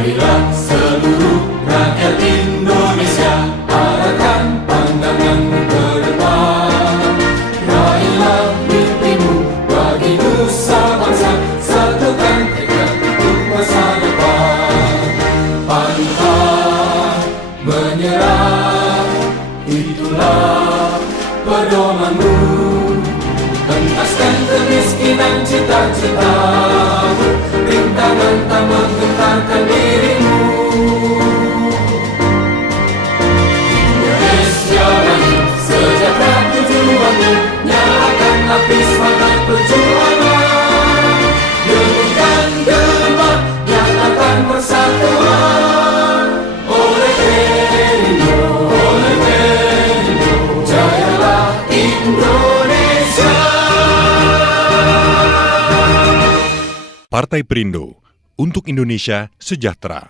Marilah seluruh rakyat Indonesia, arahkan pandanganmu ke depan. Raihlah mimpimu bagi nusa bangsa, satukan tekad untuk masa depan. Pantang menyerah, itulah pedomanmu. Entaskan kemiskinan cita-citamu, rintangan tak menggentarkan dirimu. Indonesia maju, sejahtera tujuanmu, nyalakan api semangat perjuangan. Dengunkan gemak, nyatakan persatuan. Oleh Perindo, jayalah Indonesia. Partai Perindo, untuk Indonesia sejahtera.